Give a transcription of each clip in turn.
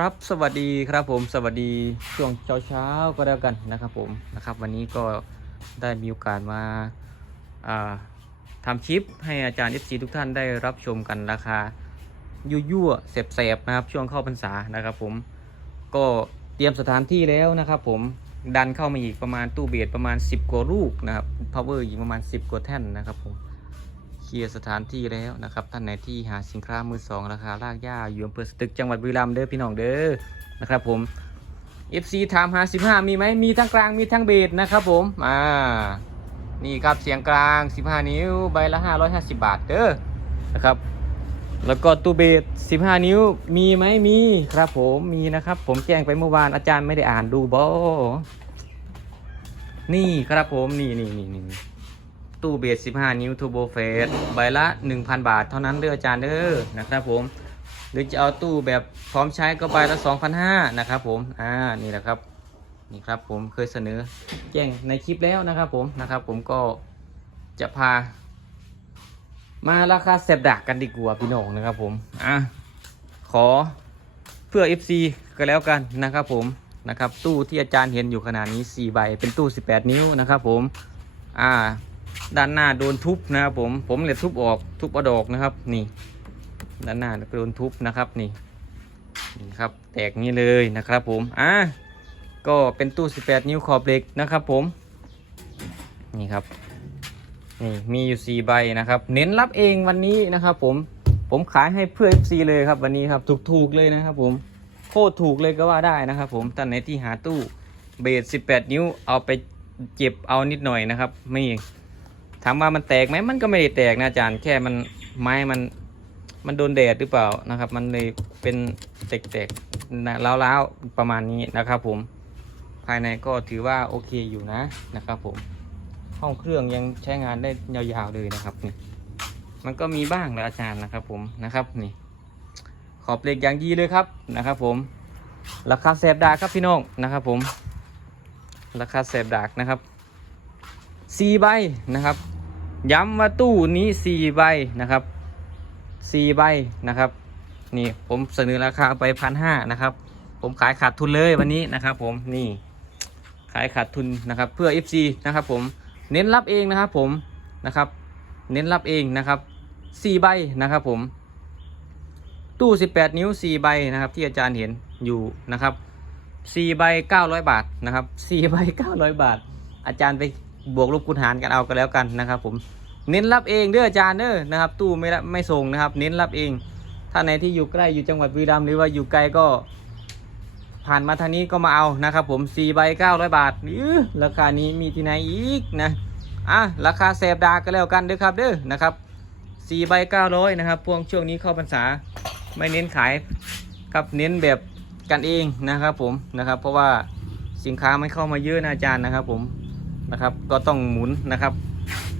ครับสวัสดีครับผมสวัสดีช่วงเช้าเช้าก็แล้วกันนะครับผมนะครับวันนี้ก็ได้มีโอกาสมาาทำคลิปให้อาจารย์ FC ทุกท่านได้รับชมกันราคายั่วๆเสบๆนะครับช่วงเข้าพรรษานะครับผมก็เตรียมสถานที่แล้วนะครับผมดันเข้ามาอีกประมาณตู้เบียดประมาณ 10 กว่าลูกนะครับ power อีกประมาณ 10 กว่าแท่นนะครับผม ลียร์สถานที่แล้วนะครับท่านไหนที่หาสินค้ามือสองราคารากหญ้าอยู่อำเภอสตึกจังหวัดบุรีรัมย์เด้อพี่น้องเด้อนะครับผม FC ถามหา15 มีไหมมีทั้งกลางมีทั้งเบสนะครับผมอ่านี่ครับเสียงกลาง 15 นิ้วใบละ 550 บาทเด้อนะครับแล้วก็ตู้เบส15 นิ้วมีไหมมีครับผมมีนะครับ ผมแจ้งไปเมื่อวานอาจารย์ไม่ได้อ่านดูบอนี่ครับผมนี่นี่นี่นี่ ตู้เบส15 นิ้วทูโบเฟสใบละ 1,000 บาทเท่านั้นเด้ออาจารย์เด้อนะครับผม หรือจะเอาตู้แบบพร้อมใช้ก็ใบละ2,500นะครับผมอ่านี่แหละครับนี่ครับผมเคยเสนอแจ้งในคลิปแล้วนะครับผมนะครับ ผมก็จะพา มาราคาเสบดักกันดีกว่าพี่น้องนะครับผมอะขอเพื่อ FC ก็แล้วกันนะครับผมนะครับตู้ที่อาจารย์เห็นอยู่ขนาดนี้ 4 ใบ เป็นตู้ 18 นิ้วนะครับผม อ่า ด้านหน้าโดนทุบนะครับผมผมเลยทุบออกทุบเอาดอกนะครับนี่ด้านหน้าโดนทุบนะครับนี่นี่ครับแตกนี้เลยนะครับผมอ่าก็เป็นตู้ 18 นิ้วขอบเหล็กนะครับผมนี่ครับนี่มีอยู่ 4 ใบนะครับ เน้นรับเองวันนี้นะครับผมผมขายให้เพื่อ FC เลยครับวันนี้ครับถูกๆเลยนะครับผมโคตรถูกเลยก็ว่าได้นะครับผมท่านไหนที่หาตู้เบส18 นิ้วเอาไปเจ็บเอานิดหน่อยนะครับไม่ ถามว่ามันแตกไหมมันก็ไม่ได้แตกนะอาจารย์แค่มันไม้มันมันโดนแดดหรือเปล่านะครับ มันเลยเป็นแตกๆนะล้าวๆประมาณนี้นะครับ ผม ภายในก็ถือว่าโอเคอยู่นะนะครับ ผม ห้องเครื่องยังใช้งานได้ยาวๆเลยนะครับนี่มันก็มีบ้างแหละอาจารย์นะครับ ผมนะครับนี่ ขอบเหล็กอย่างดีเลยครับนะครับ ผม ราคาแสบดากครับพี่น้องนะครับ ผม ราคาแสบดากนะครับสี่ใบนะครับ ย้ำว่าตู้นี้สี่ใบนะครับสี่ใบนะครับ นี่ผมเสนอราคาไปพันห้านะครับ ผมขายขาดทุนเลยวันนี้นะครับผมนี่ขายขาดทุนนะครับเพื่อ FC นะครับผมเน้นรับเองนะครับผมนะครับ เน้นรับเองนะครับสี่ใบนะครับผม ตู้ 18 นิ้ว 4 ใบนะครับ ที่อาจารย์เห็นอยู่นะครับ4ใบ900 บาทนะครับ4ใบ900 บาท อาจารย์ไป บวกลบคูณหารกันเอากันแล้วกันนะครับ ผมเน้นรับเองเด้ออาจารย์เด้อนะครับ ตู้ไม่รับไม่ส่งนะครับ เน้นรับเอง ถ้าไหนที่อยู่ใกล้อยู่จังหวัดบุรีรัมย์หรือว่าอยู่ไกลก็ผ่านมาทางนี้ก็มาเอานะครับผม4ใบ900 บาทนี่ราคานี้มีที่ไหนอีกนะอะราคาแสบดาก็แล้วกันเด้อครับเด้อนะครับ4ใบ900นะครับพวงช่วงนี้เข้าพรรษาไม่เน้นขายครับเน้นแบบกันเองนะครับผมนะครับ เพราะว่าสินค้าไม่เข้ามาเยอะนะอาจารย์นะครับผม นะครับ ก็ต้องหมุนนะครับ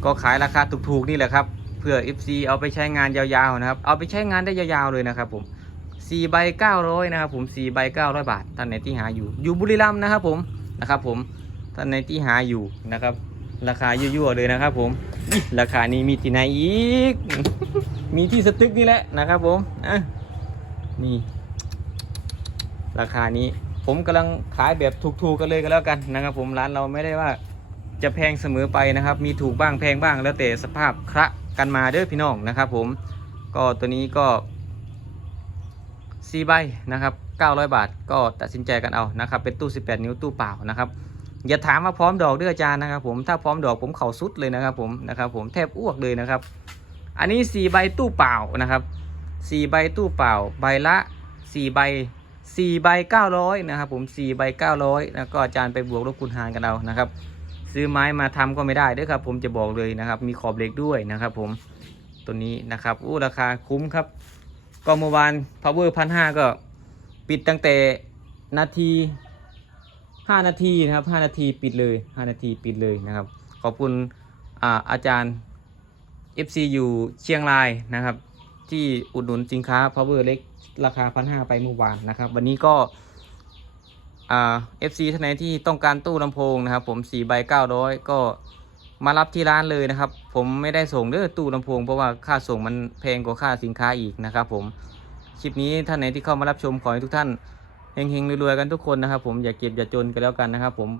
ก็ขายราคาถูกๆนี่แหละครับเพื่อ FC เอาไปใช้งานยาวๆนะครับ เอาไปใช้งานได้ยาวๆเลยนะครับผม4ใบ900นะครับผม4ใบ900 บาท ท่านไหนที่หาอยู่ อยู่บุรีรัมย์นะครับผมนะครับผมท่านไหนที่หาอยู่นะครับ ราคายั่วๆเลยนะครับ ผมราคานี้มีที่ไหนอีก มีที่สตึกนี่แหละนะครับ ผมอะนี่ราคานี้ผมกำลังขายแบบถูกๆกันเลยก็แล้วกันนะครับ ผมร้านเราไม่ได้ว่า จะแพงเสมอไปนะครับ มีถูกบ้างแพงบ้างแล้วแต่สภาพคระกันมาเด้อพี่น้องนะครับ ผมก็ตัวนี้ก็4ใบนะครับ900 บาท ก็ตัดสินใจกันเอานะครับ เป็นตู้ 18 นิ้วตู้เปล่านะครับอย่าถามว่าพร้อมดอกด้วยอาจารย์นะครับ ผมถ้าพร้อมดอกผมเข่าสุดเลยนะครับ ผมนะครับ ผมแทบอ้วกเลยนะครับ อันนี้ 4 ใบตู้เปล่านะครับ 4 ใบตู้เปล่า ใบละ 4 ใบ 4 ใบ 900 นะครับ ผม 4 ใบ 900 แล้วก็อาจารย์ไปบวกลบคูณหารกันเอานะครับ ซื้อไม้มาทำก็ไม่ได้ด้วยครับ ผมจะบอกเลยนะครับ มีขอบเหล็กด้วยนะครับ ผมตัวนี้นะครับอู้ราคาคุ้มครับ ก็เมื่อวาน power พันห้าก็ปิดตั้งแต่นาที 5 นาทีนะครับ5นาทีปิดเลย 5 นาทีปิดเลยนะครับ ขอบคุณอาอาจารย์ FC อยู่เชียงรายนะครับ ที่อุดหนุนสินค้า power เล็กราคาพันห้าไปเมื่อวานนะครับ วันนี้ก็ เอ่า FC ท่านไหนที่ต้องการตู้ลำโพงนะครับ ผม4ใบ900ก็มารับที่ร้านเลยนะครับ ผมไม่ได้ส่งเด้อตู้ลำโพงเพราะว่าค่าส่งมันแพงกว่าค่าสินค้าอีกนะครับ ผมคลิปนี้ท่านไหนที่เข้ามารับชมขอให้ทุกท่านเฮงๆรวยๆกันทุกคนนะครับ ผมอย่าเก็บอย่าจนกันแล้วกันนะครับ ผม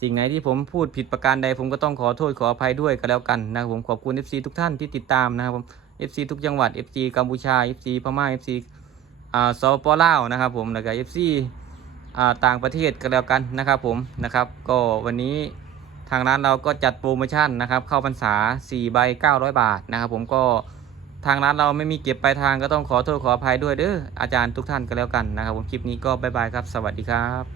สิ่งไหนที่ผมพูดผิดประการใด ผมก็ต้องขอโทษขออภัยด้วยกันแล้วกันนะครับผมขอบคุณ FC ทุกท่านที่ติดตามนะครับผม FC ทุกจังหวัด FC กัมพูชา FC พม่า FC อ่าสปลาวนะครับผมแล้วก็ FC ต่างประเทศกันแล้วกันนะครับผมนะครับก็วันนี้ทางร้านเราก็จัดโปรโมชั่นนะครับเข้าพรรษา4ใบ900 บาทนะครับผมก็ทางร้านเราไม่มีเก็บปลายทางก็ต้องขอโทษขออภัยด้วยเด้ออาจารย์ทุกท่านกันแล้วกันนะครับผมคลิปนี้ก็บายบายครับ สวัสดีครับ